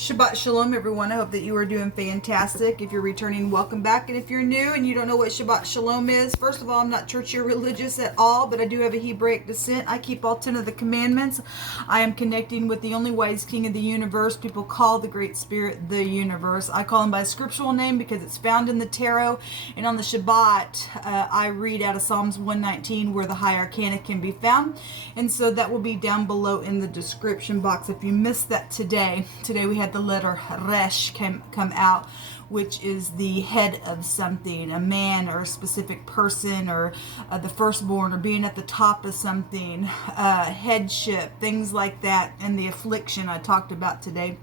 Shabbat Shalom, everyone. I hope that you are doing fantastic. If you're returning, welcome back. And if you're new and you don't know what Shabbat Shalom is, first of all, I'm not churchy or religious at all, but I do have a Hebraic descent. I keep all 10 of the commandments. I am connecting with the only wise king of the universe. People call the Great Spirit the universe. I call him by a scriptural name because it's found in the tarot. And on the Shabbat, I read out of Psalms 119 where the high arcana can be found. And so that will be down below in the description box. If you missed that today we had the letter Resh come out, which is the head of something, a man or a specific person, or the firstborn, or being at the top of something, headship, things like that, and the affliction I talked about today.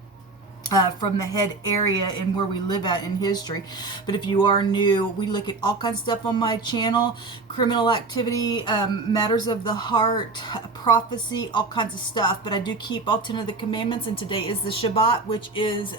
From the head area and where we live at in history. But if you are new, we look at all kinds of stuff on my channel: criminal activity, matters of the heart, prophecy, all kinds of stuff. But I do keep all 10 of the commandments, and today is the Shabbat, which is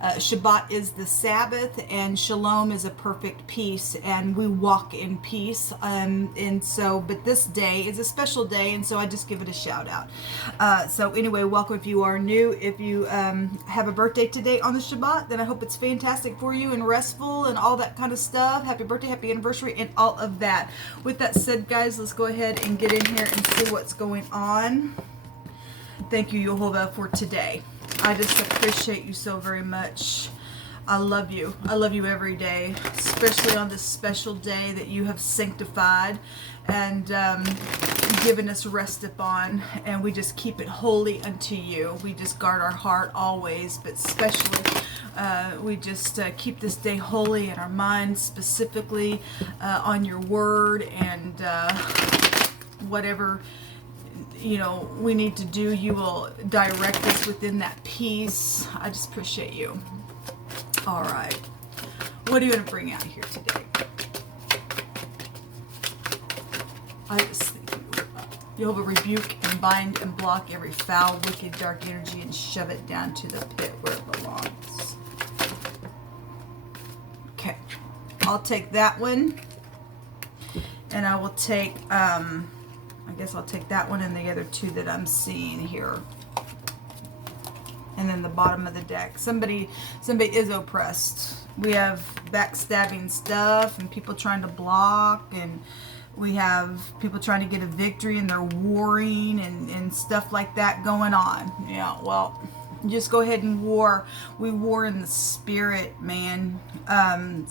Shabbat is the Sabbath, and Shalom is a perfect peace, and we walk in peace. And so, but this day is a special day, and so I just give it a shout out. So anyway, welcome if you are new. If you have a birthday today on the Shabbat, then I hope it's fantastic for you and restful and all that kind of stuff. Happy birthday, happy anniversary, and all of that. With that said, guys, let's go ahead and get in here and see what's going on. Thank you, Yehovah, for today. I just appreciate you so very much. I love you. I love you every day, especially on this special day that you have sanctified and given us rest upon, and we just keep it holy unto you. We just guard our heart always, but especially we just keep this day holy in our minds, specifically on your word, and whatever we need to do, you will direct us within that peace. I just appreciate you. All right, what are you going to bring out here today? I just think you'll rebuke and bind and block every foul, wicked, dark energy and shove it down to the pit where it belongs. Okay, I'll take that one, and I will take I guess I'll take that one and the other two that I'm seeing here. And then the bottom of the deck, somebody is oppressed. We have backstabbing stuff and people trying to block, and we have people trying to get a victory and they're warring and stuff like that going on. Yeah, well, just go ahead and war. We war in the spirit, man.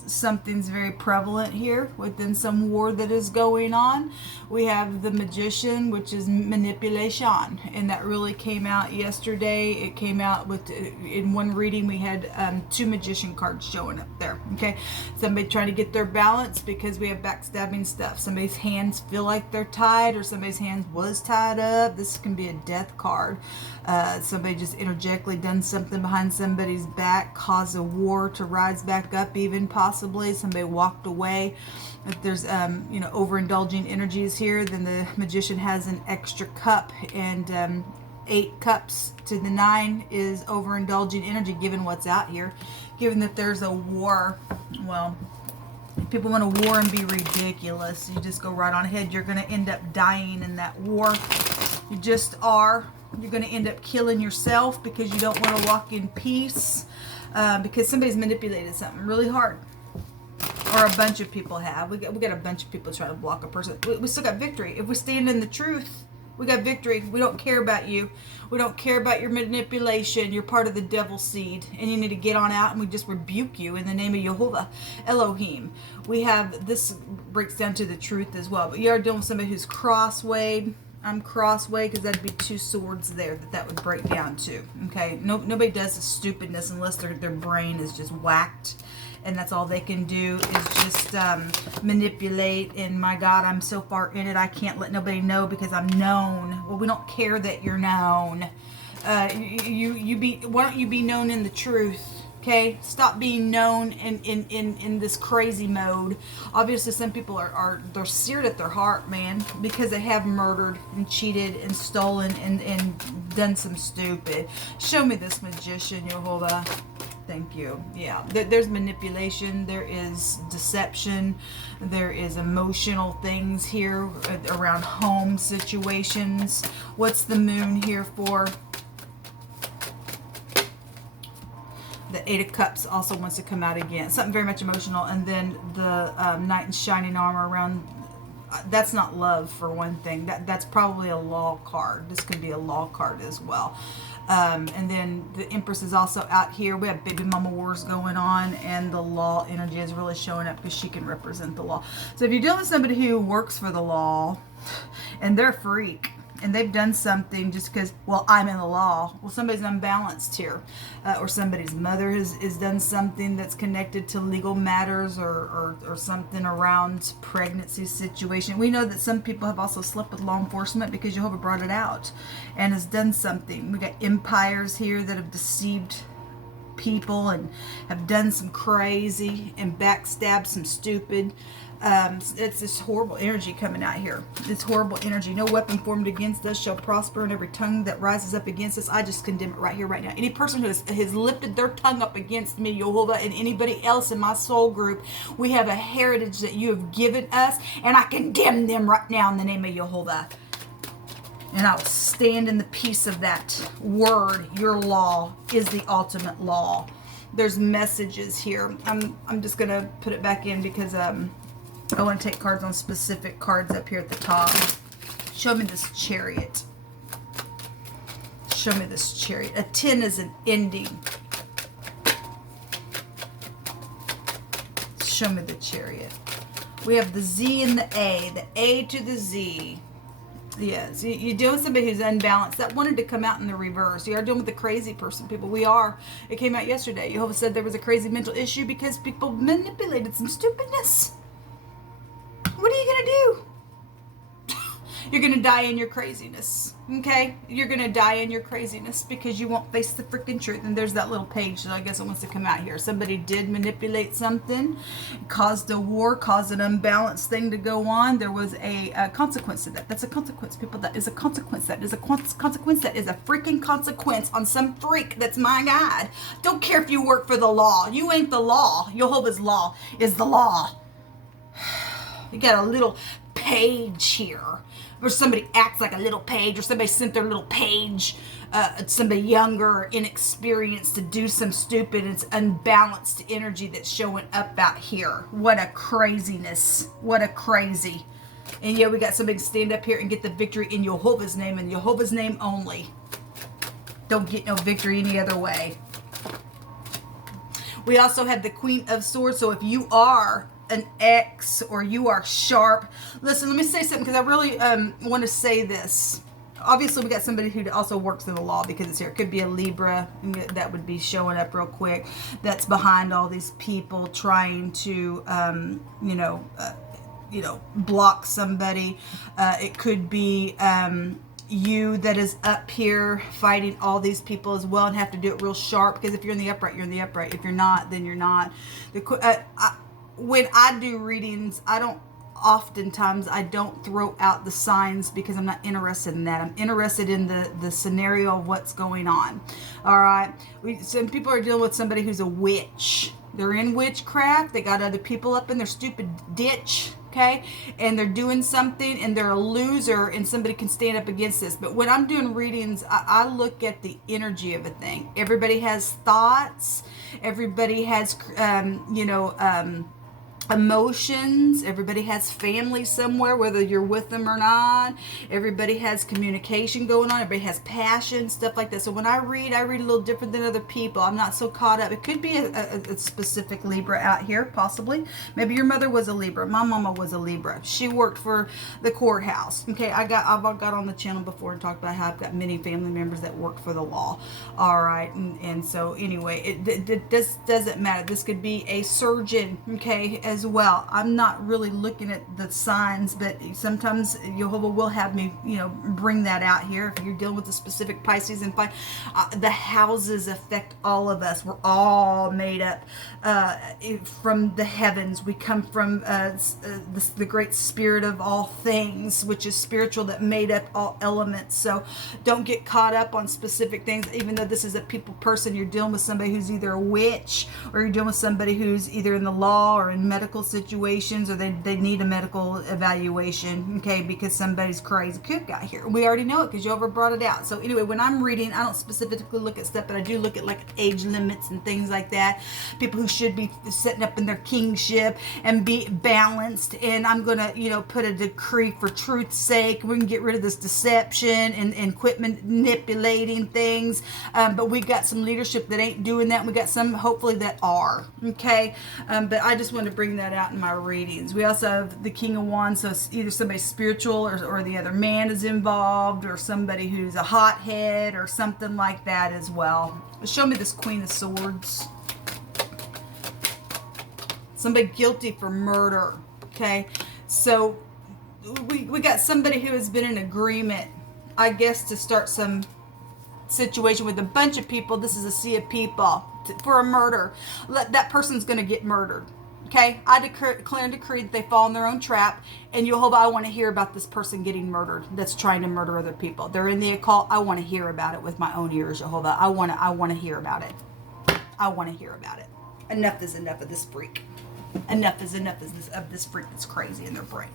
Something's very prevalent here within some war that is going on. We have the magician, which is manipulation, and that really came out yesterday. It came out with, in one reading, we had 2 magician cards showing up there. Okay, somebody trying to get their balance because we have backstabbing stuff. Somebody's hands feel like they're tied, or somebody's hands was tied up. This can be a death card. Somebody just energetically done something behind somebody's back, caused a war to rise back up, even possibly. Somebody walked away. If there's overindulging energies here, then the magician has an extra cup, and 8 cups to the 9 is overindulging energy, given what's out here, given that there's a war. Well, if people want to war and be ridiculous, you just go right on ahead. You're going to end up dying in that war. You just are. You're going to end up killing yourself because you don't want to walk in peace, because somebody's manipulated something really hard, or a bunch of people have. We got a bunch of people trying to block a person. We still got victory. If we stand in the truth, we got victory. We don't care about you. We don't care about your manipulation. You're part of the devil's seed, and you need to get on out, and we just rebuke you in the name of Yehovah Elohim. We have, this breaks down to the truth as well, but you are dealing with somebody who's crosswayed. I'm crossway because that'd be 2 swords there that would break down to. Okay, nobody does the stupidness unless their brain is just whacked, and that's all they can do is just manipulate. And my God, I'm so far in it, I can't let nobody know because I'm known. Well, we don't care that you're known. Why don't you be known in the truth? Okay, stop being known in this crazy mode. Obviously, some people they're seared at their heart, man, because they have murdered and cheated and stolen and done some stupid. Show me this magician, Yehovah. Thank you. Yeah, there's manipulation, there is deception, there is emotional things here around home situations. What's the moon here for? The Eight of Cups also wants to come out again. Something very much emotional. And then the Knight in Shining Armor around. That's not love, for one thing. That's probably a law card. This could be a law card as well. And then the Empress is also out here. We have baby mama wars going on, and the law energy is really showing up because she can represent the law. So if you're dealing with somebody who works for the law and they're a freak, and they've done something just because, well, I'm in the law. Well, somebody's unbalanced here. Or somebody's mother has done something that's connected to legal matters or something around pregnancy situation. We know that some people have also slept with law enforcement because Jehovah brought it out and has done something. We got empires here that have deceived people and have done some crazy and backstabbed some stupid. It's this horrible energy coming out here. It's horrible energy. No weapon formed against us shall prosper, and every tongue that rises up against us, I just condemn it right here, right now. Any person who has lifted their tongue up against me, Jehovah, and anybody else in my soul group, we have a heritage that you have given us, and I condemn them right now in the name of Jehovah. And I will stand in the peace of that word. Your law is the ultimate law. There's messages here. I'm just gonna put it back in because I want to take cards on specific cards up here at the top. Show me this Chariot. Show me this Chariot. A 10 is an ending. Show me the Chariot. We have the Z and the A to the Z. Yes, you're dealing with somebody who's unbalanced. That wanted to come out in the reverse. You are dealing with a crazy person, people. We are. It came out yesterday. Jehovah said there was a crazy mental issue because people manipulated some stupidness. What are you going to do? You're going to die in your craziness, okay? You're going to die in your craziness because you won't face the freaking truth. And there's that little page that I guess it wants to come out here. Somebody did manipulate something, caused a war, caused an unbalanced thing to go on. There was a consequence to that. That's a consequence, people. That is a consequence. That is a consequence. That is a freaking consequence on some freak that's my God. Don't care if you work for the law. You ain't the law. Jehovah's law is the law. You got a little page here where somebody acts like a little page, or somebody sent their little page, somebody younger or inexperienced to do some stupid. It's unbalanced energy that's showing up out here. What a craziness. What a crazy. And yeah, we got somebody to stand up here and get the victory in Jehovah's name and Jehovah's name only. Don't get no victory any other way. We also have the Queen of Swords. So if you are an X or you are sharp, listen, let me say something because I really want to say this. Obviously we got somebody who also works in the law because it's here. It could be a Libra that would be showing up real quick, that's behind all these people trying to block somebody. It could be you that is up here fighting all these people as well, and have to do it real sharp, because if you're in the upright, you're in the upright. If you're not, then you're not. When I do readings, I don't throw out the signs because I'm not interested in that. I'm interested in the scenario of what's going on. All right. Some people are dealing with somebody who's a witch. They're in witchcraft. They got other people up in their stupid ditch. Okay. And they're doing something and they're a loser, and somebody can stand up against this. But when I'm doing readings, I look at the energy of a thing. Everybody has thoughts. Everybody has, emotions. Everybody has family somewhere, whether you're with them or not. Everybody has communication going on. Everybody has passion, stuff like that. So when I read a little different than other people. I'm not so caught up. It could be a specific Libra out here, possibly. Maybe your mother was a Libra. My mama was a Libra. She worked for the courthouse. Okay, I've got on the channel before and talked about how I've got many family members that work for the law. All right, and so anyway, this doesn't matter. This could be a surgeon, okay, as well. I'm not really looking at the signs, but sometimes Jehovah will have me, bring that out here. If you're dealing with a specific Pisces and the houses affect all of us. We're all made up from the heavens. We come from the great spirit of all things, which is spiritual, that made up all elements. So don't get caught up on specific things. Even though this is a person, you're dealing with somebody who's either a witch, or you're dealing with somebody who's either in the law or in medical medical situations, or they need a medical evaluation, okay, because somebody's crazy cook out here. We already know it because Jehovah brought it out. So anyway, when I'm reading, I don't specifically look at stuff, but I do look at like age limits and things like that. People who should be sitting up in their kingship and be balanced. And I'm going to, you know, put a decree for truth's sake. We can get rid of this deception and quit manipulating things. But we got some leadership that ain't doing that. We got some, hopefully, that are. Okay. But I just want to bring that out in my readings. We also have the King of Wands. So it's either somebody spiritual or the other man is involved, or somebody who's a hothead or something like that as well. Show me this Queen of Swords. Somebody guilty for murder. Okay. So we got somebody who has been in agreement, I guess, to start some situation with a bunch of people. This is a sea of people for a murder. That person's going to get murdered. Okay, I declare and decree that they fall in their own trap. And Jehovah, I want to hear about this person getting murdered that's trying to murder other people. They're in the occult. I want to hear about it with my own ears, Jehovah. I want to hear about it. I want to hear about it. Enough is enough of this freak. Enough is enough of this freak that's crazy in their brain.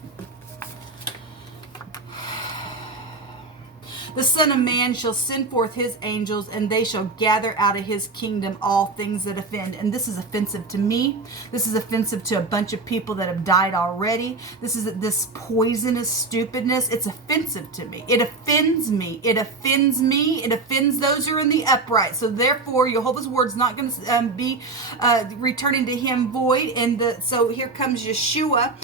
The Son of Man shall send forth his angels, and they shall gather out of his kingdom all things that offend. And this is offensive to me. This is offensive to a bunch of people that have died already. This poisonous stupidness. It's offensive to me. It offends me. It offends me. It offends those who are in the upright. So therefore, Jehovah's word's not going to be returning to him void. And so here comes Yeshua,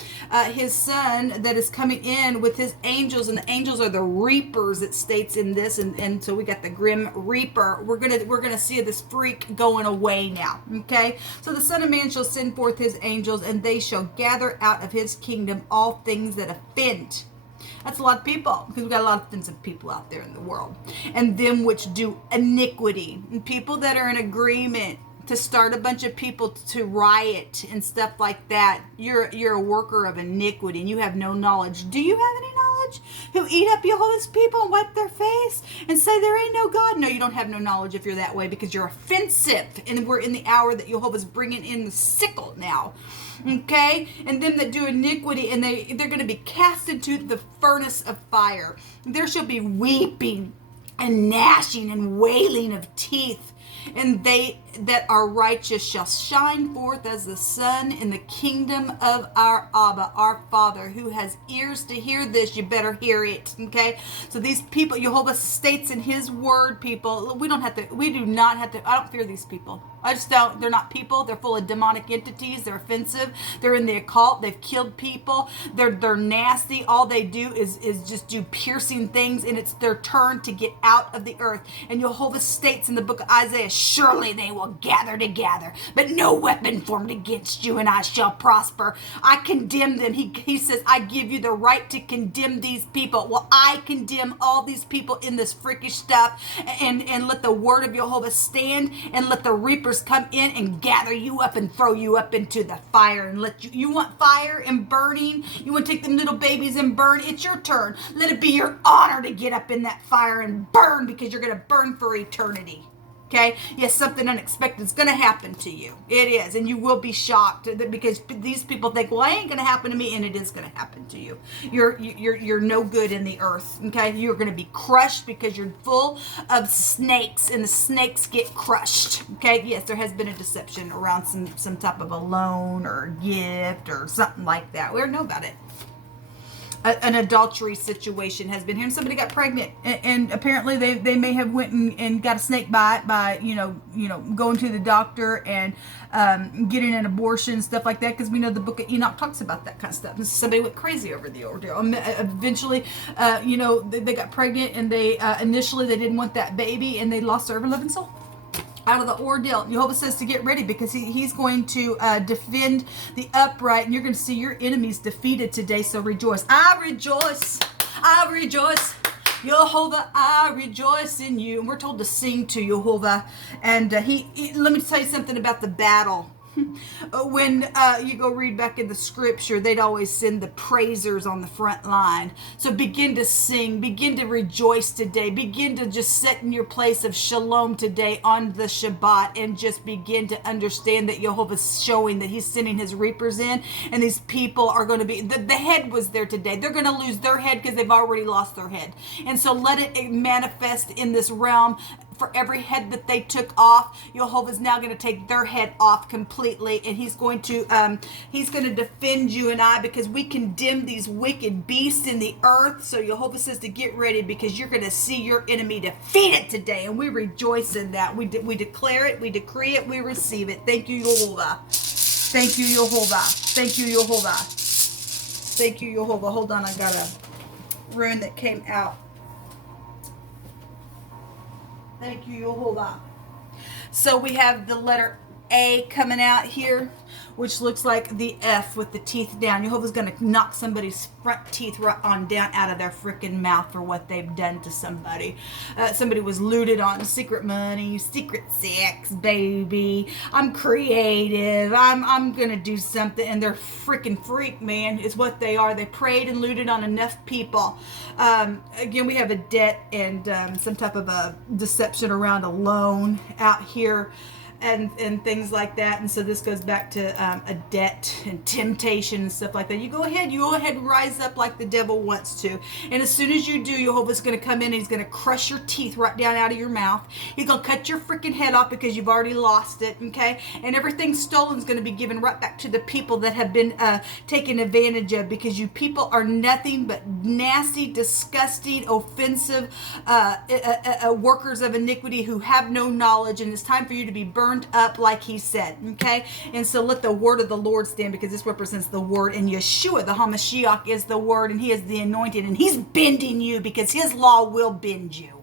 his son, that is coming in with his angels, and the angels are the reapers. It states in this, and so we got the grim reaper. We're gonna see this freak going away now. Okay, so the Son of Man shall send forth his angels, and they shall gather out of his kingdom all things that offend. That's a lot of people, because we've got a lot of offensive people out there in the world, and them which do iniquity, and people that are in agreement to start a bunch of people to riot and stuff like that. You're a worker of iniquity, and you have no knowledge. Do you have any knowledge? Who eat up Jehovah's people and wipe their face and say there ain't no God? No, you don't have no knowledge if you're that way, because you're offensive. And we're in the hour that Jehovah's bringing in the sickle now. Okay? And them that do iniquity, and they're going to be cast into the furnace of fire. There shall be weeping and gnashing and wailing of teeth. And they that are righteous shall shine forth as the sun in the kingdom of our Abba, our Father. Who has ears to hear this, you better hear it. Okay? So these people, Jehovah states in his word, people, we do not have to, I don't fear these people. I just don't. They're not people. They're full of demonic entities. They're offensive. They're in the occult. They've killed people. They're nasty. All they do is just do piercing things, and it's their turn to get out of the earth. And Jehovah states in the book of Isaiah, surely they will gather together, but no weapon formed against you and I shall prosper. I condemn them. He says, I give you the right to condemn these people. Well, I condemn all these people in this freakish stuff, and let the word of Jehovah stand, and let the reapers come in and gather you up and throw you up into the fire, and let you want fire and burning? You want to take them little babies and burn? It's your turn. Let it be your honor to get up in that fire and burn, because you're going to burn for eternity. Okay? Yes, something unexpected is going to happen to you. It is. And you will be shocked, because these people think, well, it ain't going to happen to me, and it is going to happen to you. You're no good in the earth. Okay? You're going to be crushed, because you're full of snakes, and the snakes get crushed. Okay? Yes, there has been a deception around some type of a loan or a gift or something like that. We don't know about it. An adultery situation has been here, and somebody got pregnant, and apparently they may have went and got a snake bite by going to the doctor and getting an abortion and stuff like that, because we know the book of Enoch talks about that kind of stuff. And somebody went crazy over the ordeal. Eventually, they got pregnant, and they initially they didn't want that baby, and they lost their ever-loving soul out of the ordeal. Jehovah says to get ready, because he's going to defend the upright, and you're going to see your enemies defeated today. So rejoice. I rejoice. I rejoice. Jehovah, I rejoice in you. And we're told to sing to Jehovah. And let me tell you something about the battle. When you go read back in the scripture, they'd always send the praisers on the front line. So begin to sing, begin to rejoice today, begin to just sit in your place of shalom today on the Shabbat, and just begin to understand that Jehovah's showing that he's sending his reapers in, and these people are going to be, the head was there today. They're going to lose their head because they've already lost their head. And so let it manifest in this realm. For every head that they took off, Jehovah's now going to take their head off completely, and he's going to defend you and I, because we condemn these wicked beasts in the earth. So Jehovah says to get ready, because you're going to see your enemy defeated today, and we rejoice in that. We declare it, we decree it, we receive it. Thank you, Jehovah. Thank you, Jehovah. Thank you, Jehovah. Thank you, Jehovah. Hold on, I got a rune that came out. Thank you, Jehovah. So we have the letter A coming out here, which looks like the F with the teeth down. Jehovah's going to knock somebody's front teeth right on down out of their freaking mouth for what they've done to somebody. Somebody was looted on secret money, secret sex, baby. I'm creative. I'm going to do something. And they're freaking freak, man, is what they are. They preyed and looted on enough people. Again, we have a debt and some type of a deception around a loan out here. And things like that. And so this goes back to a debt and temptation and stuff like that. You go ahead and rise up like the devil wants to. And as soon as you do, Jehovah's going to come in and he's going to crush your teeth right down out of your mouth. He's going to cut your freaking head off because you've already lost it, okay? And everything stolen is going to be given right back to the people that have been taken advantage of, because you people are nothing but nasty, disgusting, offensive workers of iniquity who have no knowledge, and it's time for you to be burned up like he said, okay? And so let the word of the Lord stand, because this represents the word, and Yeshua, the HaMashiach, is the word, and he is the anointed, and he's bending you because his law will bend you.